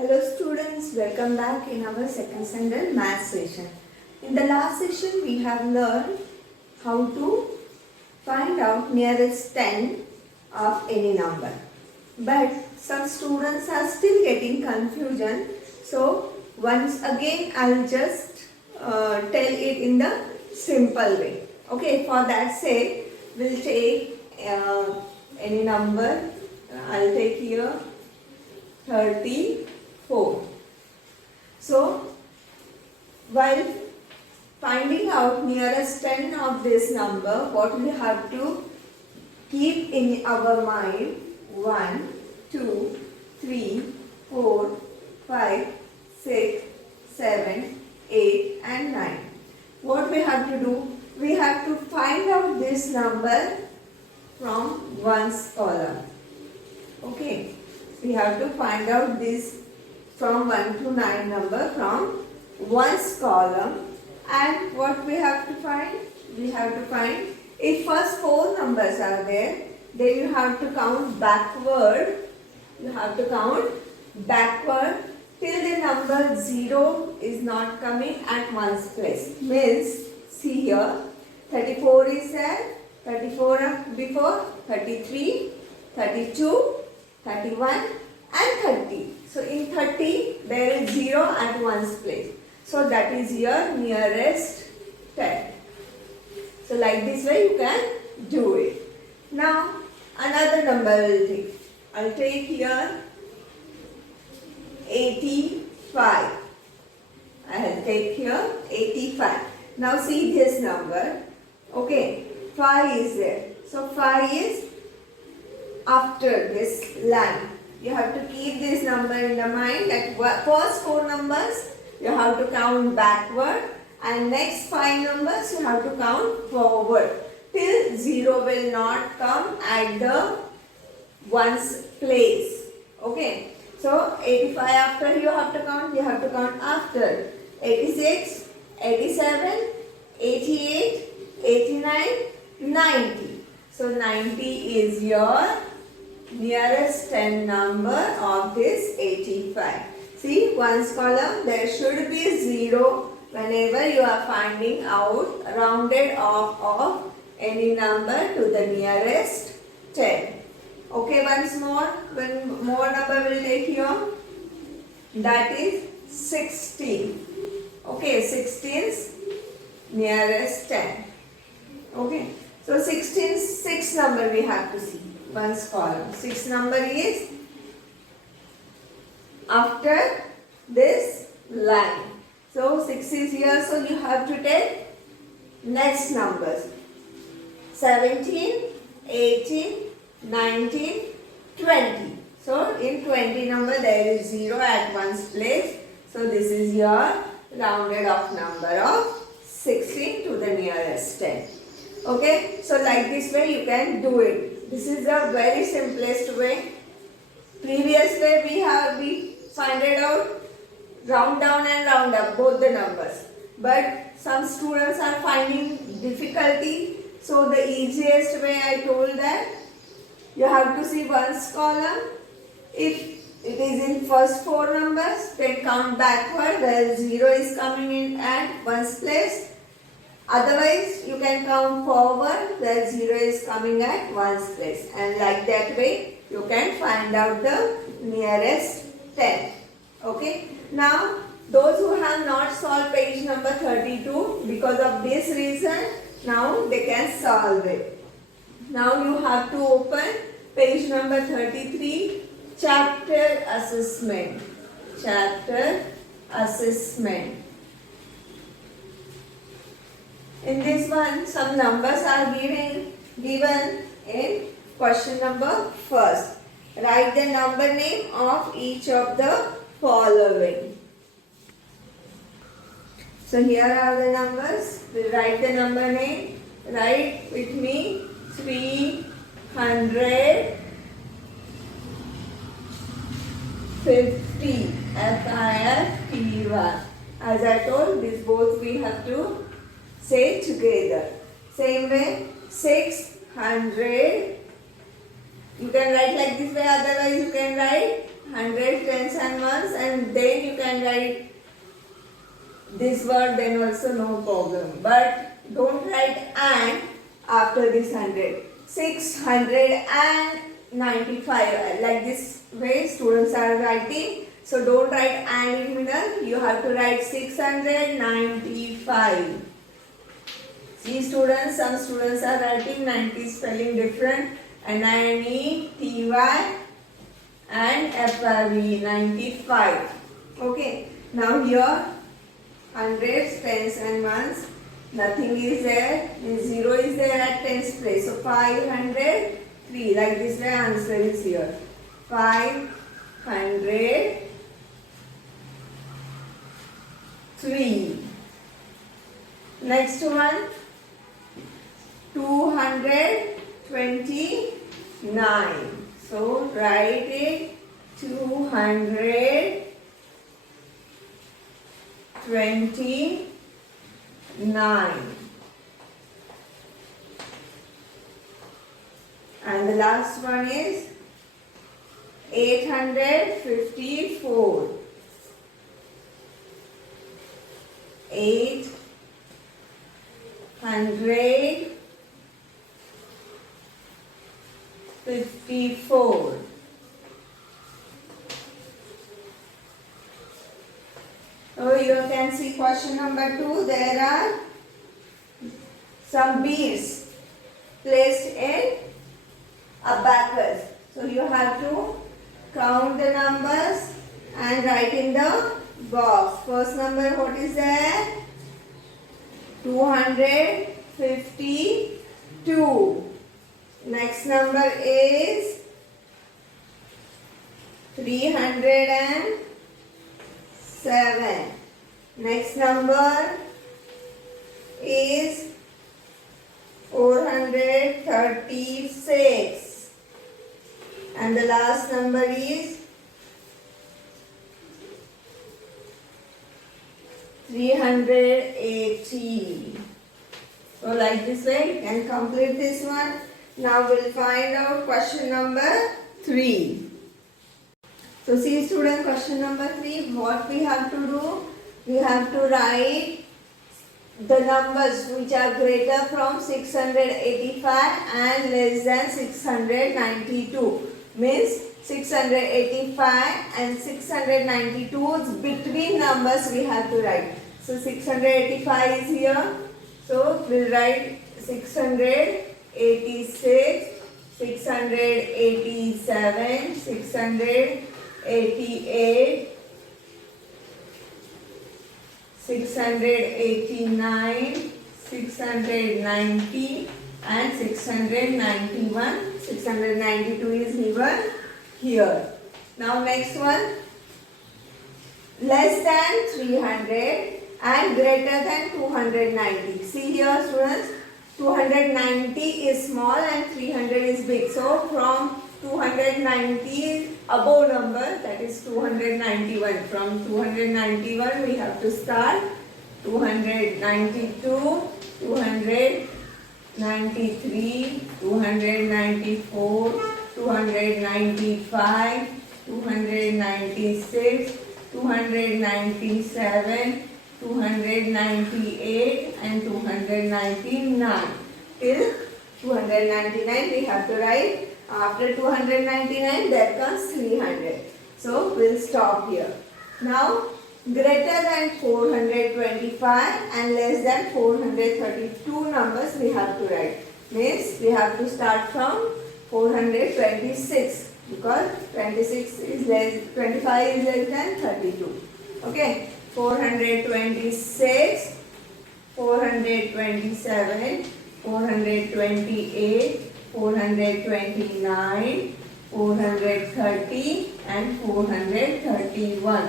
Hello students, welcome back in our second standard math session. In the last session we have learned how to find out nearest 10 of any number. But some students are still getting confusion. So once again I will just tell it in the simple way. Okay, for that sake we'll take any number. I'll take here 34. So, while finding out nearest 10 of this number, what we have to keep in our mind 1, 2, 3, 4, 5, 6, 7, 8 and 9. What we have to do? We have to find out this number from ones column. Okay. We have to find out this from 1 to 9 number from ones column, and what we have to find? We have to find if first 4 numbers are there, then you have to count backward. You have to count backward till the number 0 is not coming at ones place. Means, see here, 34 is there, 34 before, 33, 32, 31 and 30. So in 30 there is 0 at ones place. So that is your nearest 10. So like this way you can do it. Now another number will take. I'll take here 85. I will take here 85. Now see this number. Okay, 5 is there. So 5 is after this line. You have to keep this number in the mind that first 4 numbers you have to count backward and next 5 numbers you have to count forward till 0 will not come at the ones place. Okay. So 85 after you have to count after 86, 87, 88, 89, 90. So 90 is your nearest 10 number of this 85. See, ones column there should be 0 whenever you are finding out rounded off of any number to the nearest 10. Okay, once more, one more number will take here, that is 16. Okay, 16 is nearest 10. Okay, so 16 6 number we have to see. Ones column. 6 number is after this line. So 6 is here, so you have to take next numbers. 17, 18, 19, 20. So in 20 number there is 0 at ones place. So this is your rounded off number of 16 to the nearest 10. Okay, so like this way you can do it. This is the very simplest way. Previous way we find it out round down and round up both the numbers. But some students are finding difficulty. So the easiest way I told that you have to see ones column. If it is in first 4 numbers, then count backward where 0 is coming in at ones place. Otherwise, you can count forward where 0 is coming at ones place. And like that way, you can find out the nearest 10. Okay. Now, those who have not solved page number 32, because of this reason, now they can solve it. Now, you have to open page number 33, chapter assessment. Chapter assessment. In this one, some numbers are given in question number first. Write the number name of each of the following. So here are the numbers. We'll write the number name. Write with me 350. FIFTY. As I told, this both we have to say together. Same way, 600. You can write like this way, otherwise you can write hundred, tens and ones, and then you can write this word, then also no problem. But don't write and after this 100. 695. Like this way students are writing. So don't write and in middle. You have to write 695. See students, some students are writing 90 spelling different. N-I-N-E-T-Y and F-R-V, 95. Okay. Now here hundreds, tens and ones. Nothing is there. Zero is there at tens place. So 503. Like this way answer is here. 503. Next one. 229. So write it 229. And the last one is 854. 854. So you can see question number 2. There are some beads placed in abacus. So you have to count the numbers and write in the box. First number, what is there? 252. Next number is 307. Next number is 436. And the last number is 380. So like this way you can complete this one. Now we'll find out question number 3. So see student, question number 3, what we have to do? We have to write the numbers which are greater from 685 and less than 692. Means 685 and 692 is between numbers we have to write. So 685 is here. So we'll write 686, 687, 688, 689, 690 and 691. 692 is given here. Now next one, less than 300 and greater than 290. See here students, 290 is small and 300 is big. So from 290 above number, that is 291. From 291 we have to start. 292, 293, 294, 295, 296, 297, 298 and 299. Till 299 we have to write. After 299 there comes 300. So we'll stop here. Now greater than 425 and less than 432 numbers we have to write. Means we have to start from 426 because 26 is less, 25 is less than 32. Okay. 426, 427, 428, 429, 430 and 431.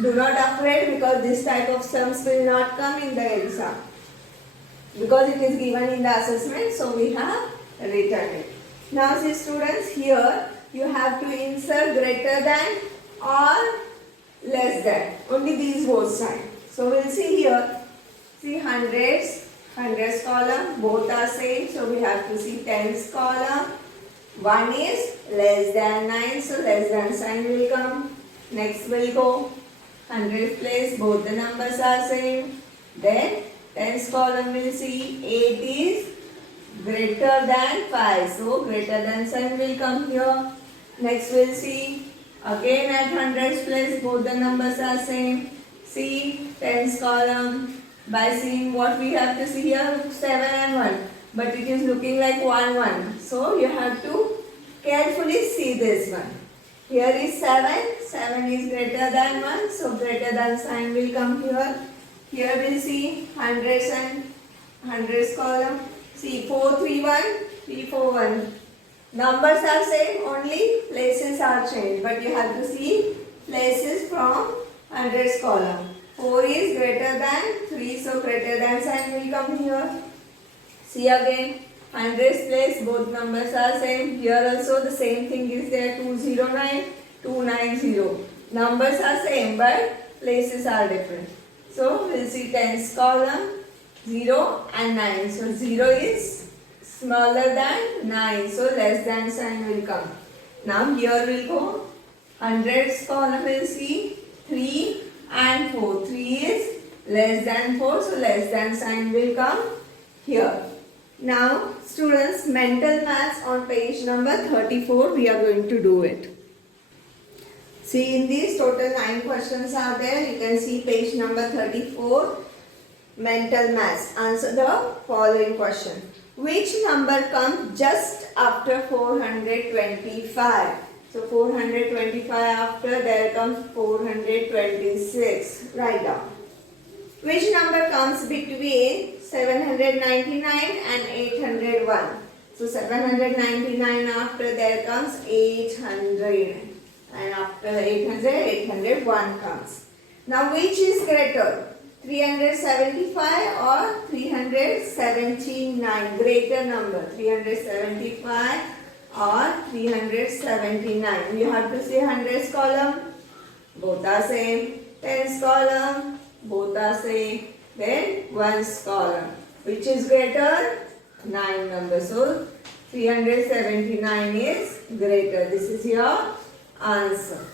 Do not afraid because this type of sums will not come in the exam. Because it is given in the assessment, so we have written it. Now see students, here you have to insert greater than or less than. Only these both signs. So we'll see here. See hundreds column, both are same. So we have to see tens column. 1 is less than 9, so less than sign will come. Next will go 100th place, both the numbers are same. Then tens column will see 8 is greater than 5, so greater than sign will come here. Next we'll see again at hundreds place, both the numbers are same. See tens column, by seeing what we have to see here, 7 and 1, but it is looking like 1 1, so you have to carefully see this one. Here is 7, 7 is greater than 1, so greater than sign will come here. Here we'll see hundreds and hundreds column. See 4 3 1, 3 4 1. Numbers are same, only places are changed, but you have to see places from hundreds column. 4 is greater than 3, so greater than sign will come here. See again, hundreds place, both numbers are same. Here also the same thing is there, 209, 290. Numbers are same, but places are different. So we'll see tens column, 0 and 9. So 0 is smaller than 9, so less than sign will come. Now here we'll go hundreds column, will see 3 and 4. 3 is less than 4, so less than sign will come here. Now students, mental maths on page number 34, we are going to do it. See, in these total 9 questions are there. You can see page number 34, mental maths. Answer the following question. Which number comes just after 425? So 425 after, there comes 426. Write down. Which number comes between 799 and 801? So 799 after, there comes 800. And after 800, 801 comes. Now which is greater? 375 or 379? Greater number, 375 or 379. You have to say hundreds column, both are same. Tens column, both are same. Then ones column. Which is greater? 9 numbers. So 379 is greater. This is your answer.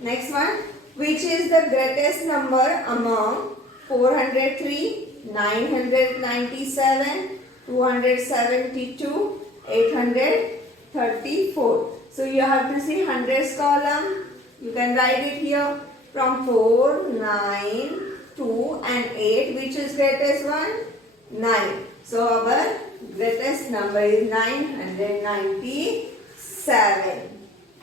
Next one. Which is the greatest number among 403, 997, 272, 834? So you have to see hundreds column. You can write it here from 4, 9, 2 and 8. Which is greatest one? 9. So our greatest number is 997.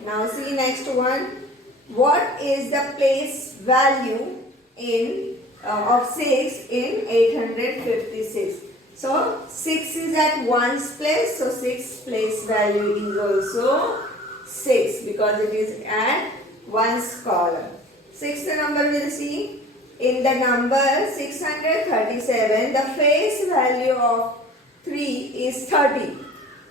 Now see next one. What is the place value in of 6 in 856? So 6 is at ones place, so 6 place value is also 6 because it is at ones column. Sixth number we'll see. In the number 637, the face value of 3 is 30.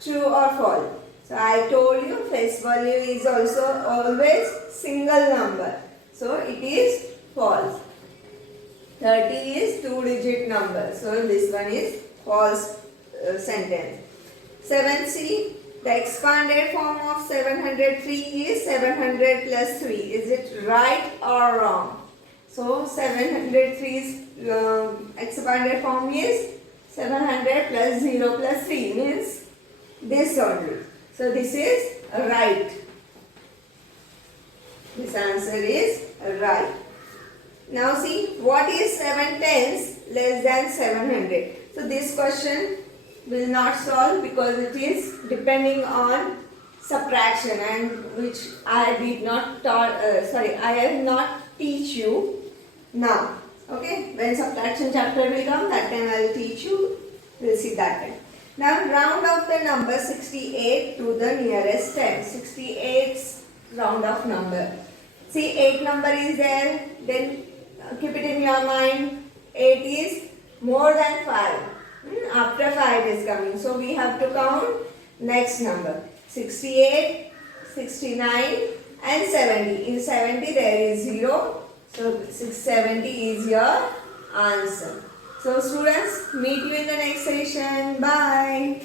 True or false? So I told you face value is also always single number. So it is false. 30 is 2-digit number. So this one is false sentence. 7C, the expanded form of 703 is 700 plus 3. Is it right or wrong? So 703's expanded form is 700 plus 0 plus 3 means this only. So this is right. This answer is right. Now see, what is 7 tens less than 700? So this question will not solve because it is depending on subtraction, and which I did not I have not teach you now. Okay, when subtraction chapter will come, that time I will teach you. We'll see that time. Now round off the number 68 to the nearest 10. 68's round off number. See, 8 number is there, then keep it in your mind. 8 is more than 5. After 5 is coming. So we have to count next number. 68, 69 and 70. In 70 there is 0. So 670 is your answer. So students, meet you in the next session. Bye.